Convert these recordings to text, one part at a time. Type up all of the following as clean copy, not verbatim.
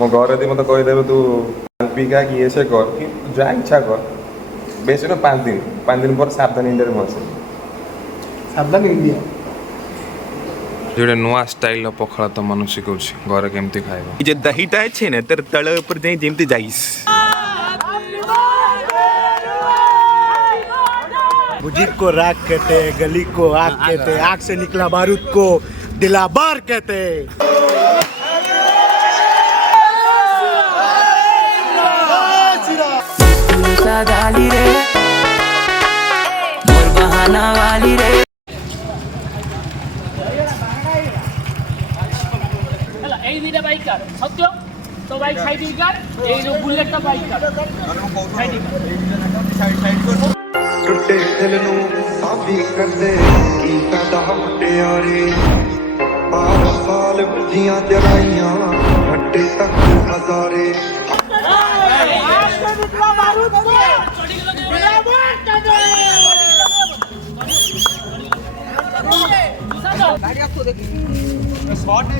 मो घर यदि मत कहीदेव तू पीका कि ये से कर कि जहाँ इच्छा कर बेसी न 5 दिन पर सावधान इंडिया में आसे सावधान इंडिया जोड़े नुआ स्टाइल पखाला तो मन शिखुच घर केमती खाइबा जे दहीटा अच्छे ना तेरे तल ऊपर जाई जेमती जाइस बुजुर्ग को राग कहते, गली को आग कहते, आग से निकला बारूद को दिलाबार कहते। डाली रे मोर बहाना वाली रे এই দুইটা বাইক কার সত্য তো বাইক সাইড কার এই যে বুলেটটা বাইক কার टुटे दिल नू साबी कर दे की फायदा मुटियारे 12 साल बुझियां जराइयां घटे तक हजारे गाड़ी आपको देखिए शॉट है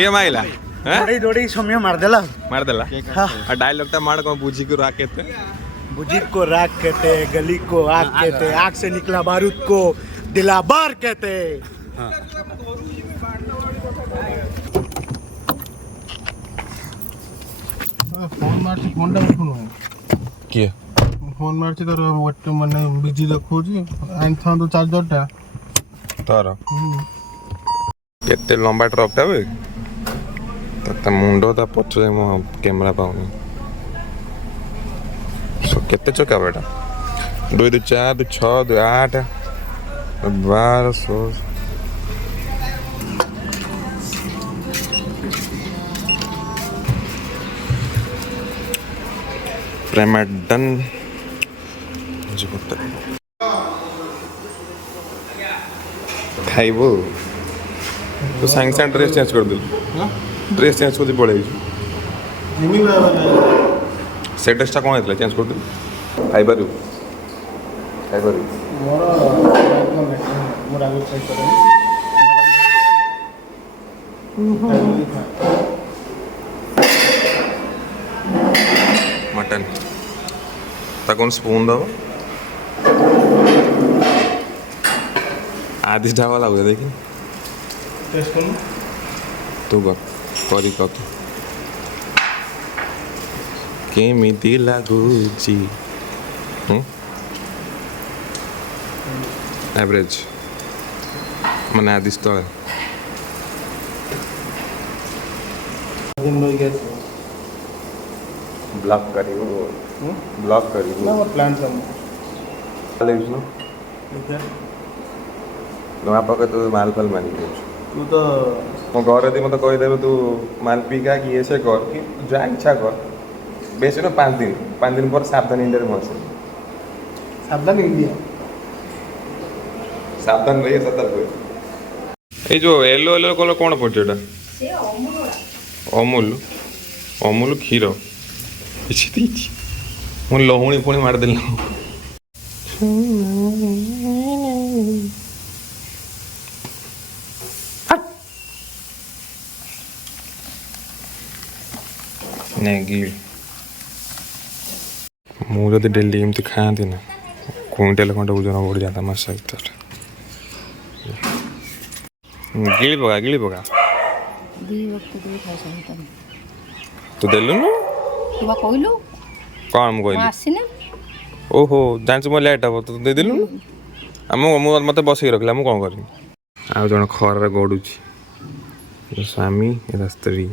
ये माइला दौड़ी दौड़ी समय मार देला आ डायलॉग ता मार को बुझी को राके ते बुजुर्ग को राग कहते, गली को आग कहते, आग से निकला बारूद को दिलाबार कहते। फोन मारछि फोनटा उठुनु किए फोन मारछि तर व्हाट माने बिजी देखौछि आइन था तो चार्जरटा तार केते लंबा ट्रक टा बे त मुंडो ता पछे मो कैमरा पाउनी सो केते चका बेटा 2 2 4 2 6 2 8 12 16 प्रेमाडन जी बोलते खाइबो तो सांग सांग ड्रेस चेंज कर दे ड्रेस चेंज कर दे पड़े जिमी बाबा से ड्रेसटा कोन हेतला चेंज कर दे खाइबारु मोर मोर आगे चेक करे मटन ता कौन स्पून दो आधि ढावा लागू देखी टेस्ट करू तू करी कत केमिति लागुची एवरेज माने आधि तले दिन लोग गए ब्लॉक करी ना प्लान सब टेलीविजन नुआ पके तू माल फल मानी दे तू तो मो घर यदि मत कहीदेव तू माल पीका कि ये से कर कि जहाँ इच्छा कर बेसी न 5 दिन पर सावधान इंडिया में आसे सावधान इंडिया सावधान रहिए सतर्क रहिए ये जो येलो येलो कलर कौन पड़े अमूल अमूल क्षीर ମୁଁ ଲହୁଣୀ ପୁଣି ମାରିଦେଲି ମୁଁ ଯଦି ଡେଲି ଏମିତି ଖାଆନ୍ତି ନା କୁଇଣ୍ଟାଲ ଖଣ୍ଡେ ଓଜନ ବଢ଼ିଯାନ୍ତା ମାସ ଭିତରେ ଗିଳି ପକା ତୁ ଦେଲୁନୁ तू कहलु କ'ଣ ମୁଁ କହିଲି आसीना ओहो ଜାଣିଛୁ ମୋ ଲେଟ୍ ହେବ ତୁ ଦେଇଦେଲୁନୁ ଆମ ମୋତେ ବସେଇକି ରଖିଲା ମୁଁ କ'ଣ କରିବି ଆଉ ଜଣେ ଖରାରେ ଗଡ଼ୁଛି ସ୍ୱାମୀ ଏଟା ସ୍ତ୍ରୀ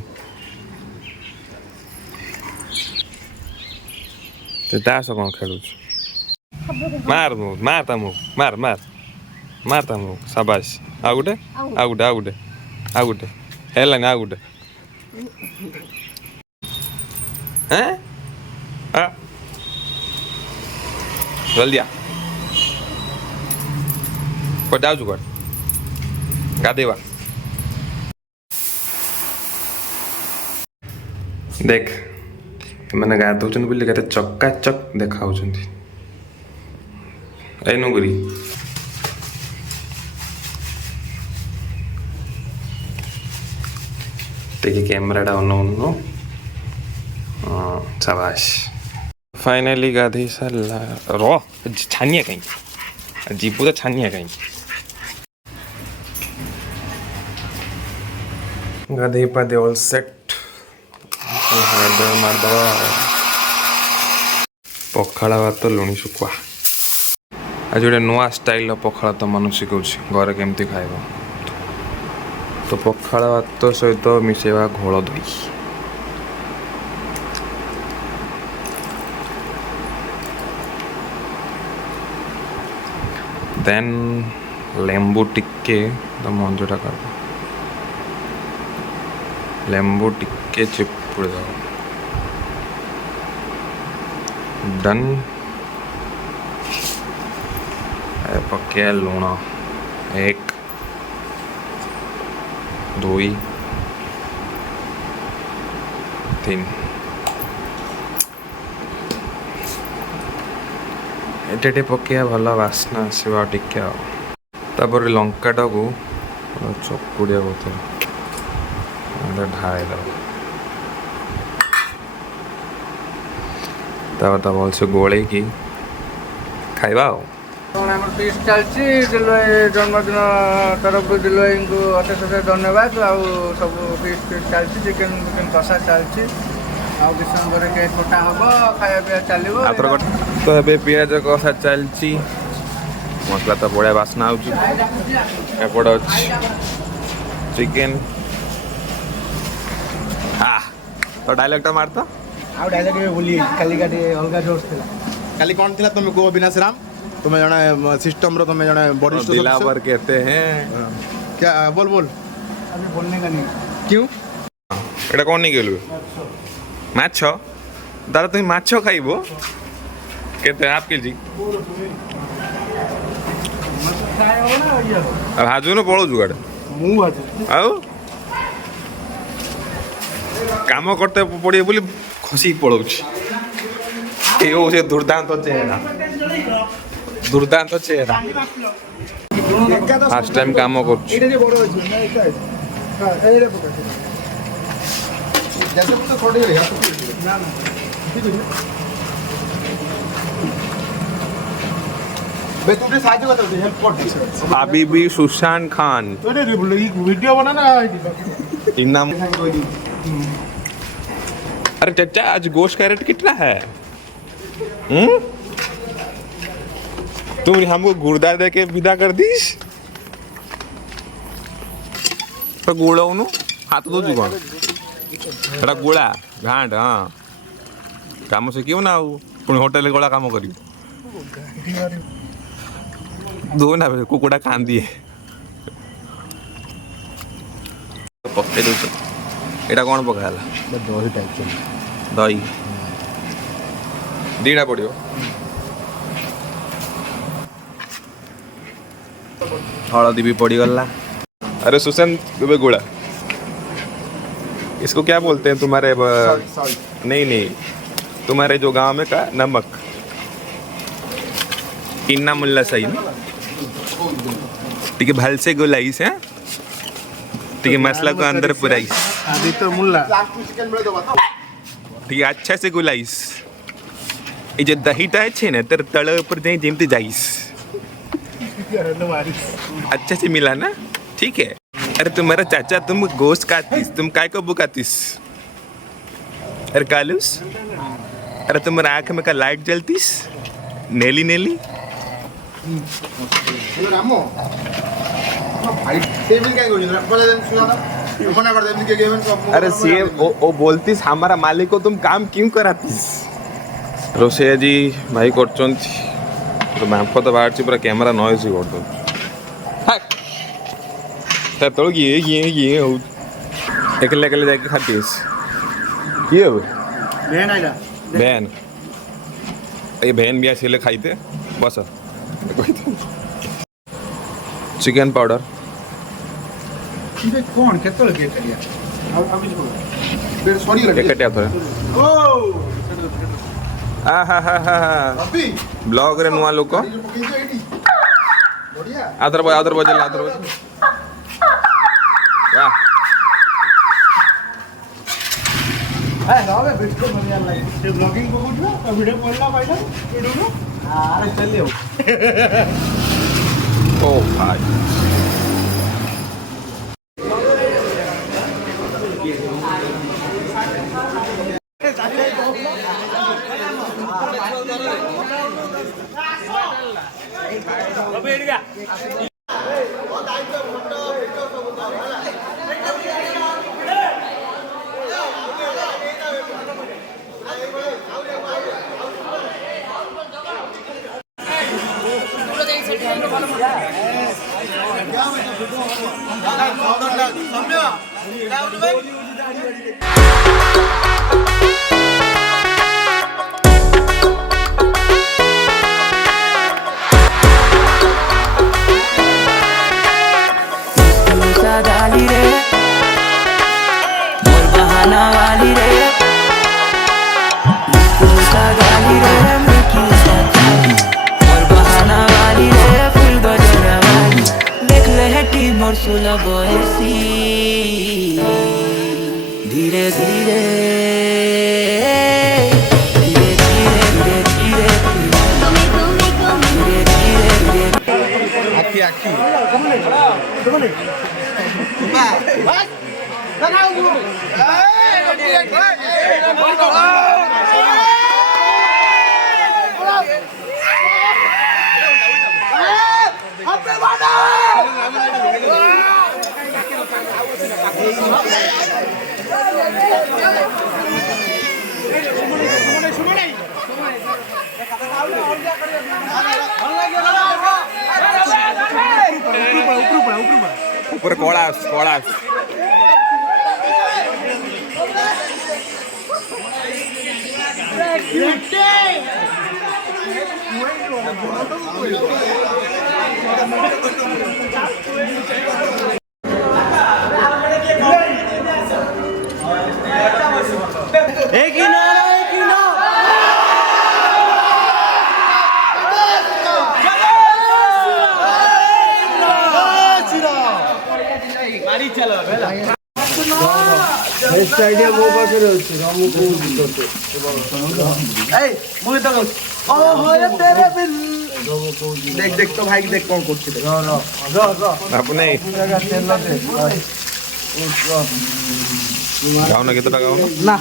ତା ସହ କ'ଣ ଖେଳୁଛୁ ମାର ତା ମୁখ ମାର ତା ମୁখ ସାବାସ ଆଉ ଗୋଟେ ହେଲାନି ଆଉ ଗୋଟେ ଜଲ୍ଦି ଆ କୁଆଡ଼େ ଯାଉଛୁ କୁଆଡ଼େ ଗାଧେଇବା ଦେଖ ଏମାନେ ଗାଧଉଛନ୍ତି ବୋଲି କେତେ ଚକାଚକ୍ ଦେଖାଉଛନ୍ତି ଏଇ ନୁଗୁରି ଟିକେ କ୍ୟାମେରାଟା ଅନଉନ ସାବାସ फाइनली गाधे सारा रो छानिया कहीं जीपू तो छानिया कहीं गाधे पादे ऑल सेट मारदवा पखाड़ा भात लुणी शुखुआ आज गोटे नुआ स्टाइल पखाड़ा तो मन शिखा घरे केमती खाइब तो पखाड़ा भात सहित मिसेवा घोल दही देन लेंबू टिक्के तो मंजूटा कर लेंबू टिक्के चिपुड़ दो डन पके लुण 1 2 3 एटे पकया भल बास्ना आसवा टिके तापर लंकाटा को चकुड़िया बोतल ढाई दब तापर भलसे गोले की खाइबा फीस्ट चलती जन्मदिन तरफ दिलवाई को अशेष अशेष धन्यवाद आउ सब फीस्ट चलती चिकेन फिकेन कषा चलती आगे केक कटा हम खाया पीया चलो तो ए पिज कषा चलती मसला तो बढ़िया बास्ना एपट चिकेन तो डायलॉगटा मारता आउ डायलॉग बोली काली गाडी अलगा जोश थिला काली कौन थिला तुम को अविनाश राम तुम्हें जने सिस्टम रो तुम्हें जने वरिष्ठ दिला पर कहते हैं क्या बोल अभी बोलने का नहीं क्यों एटा कौन नहीं गेलु माछ दादा तुम माछ खाइबो केते हाफ केजी भाजु न पळो जुगाड़ मु भाजु आउ काम करते पड़े बोली खसी पड़ोछ ए ओ से दुर्दांत चेहरा फर्स्ट टाइम काम कर एटा जे बड़ अछि ना एटा हां एरे पका जैसे तो थोड़ी रे ना ना ठीक है बे तू ने साहाଯ୍य करते हेल्प कर अभी भी सुशांत खान तो रे वीडियो बना ना इनाम अरे चाचा आज गोश्त कैरेट कितना है तुम हमको गुर्दा दे के विदा कर दीस तो गोड़ा उनु हाथ दो जुगन एटा गोड़ा घाट हाँ काम से क्यों ना हो पुणी होटल गोड़ा काम करी दो ना कुकुड़ा खान दिए पके दो एटा कौन पकाला दही टाइप दही दीटा पड़ो हलदी भी पड़ी गला अरे सुशांत गोड़ा इसको क्या बोलते हैं तुम्हारे नहीं तुम्हारे जो गांव में का नमक इन्ना मुल्ला सही ठीक है भल से गोलाइस है ठीक है मसला को अंदर पुराइस आदि तो मुल्ला ठीक है अच्छा से गुलाइस ये जो दहीटा है ना तेरे तले ऊपर जाए जेमती जाइस अच्छा से मिला ना ठीक है अरे तुम्हारा चाचा तुम गोश्त खातीस तुम काय को बुकातीस अरे कालूस अरे तुम्हारा आँख में का लाइट जलतीस नेली रामो अरे सी वो बोलतीस हमारा मालिक को तुम काम क्यों करातीस रोषे जी भाई कर बांफ तो बाहर पूरा कैमरा नॉइज ही कर तो ये एकले एकले जाके खातीस किए अब बहन ये बहन भी ऐसे खाईते बस चिकन पाउडर कौन केतल के करिया एकटिया थोड़े ब्लॉग रे नुआ लोक आदर बजे वाह ब्लॉगिंग को वीडियो पड़ला भाई वीडियो अरे चल ओ भाई डाली रे मोर बहाना वाली रे डाली रे मोर बहाना वाली रे फुल बजना वाली देख ले हटी मोर सुलभ ऐसी धीरे धीरे धीरे धीरे धीरे धीरे आखी आखी ऊपर कोड़ा आइडिया मो पाखे अछि हम को ए मुई तो ओ हो रे तेरे बिन देख देख तो भाई देख कौन करछि र अपने तेल दे गाओ ना कितना गाओ ना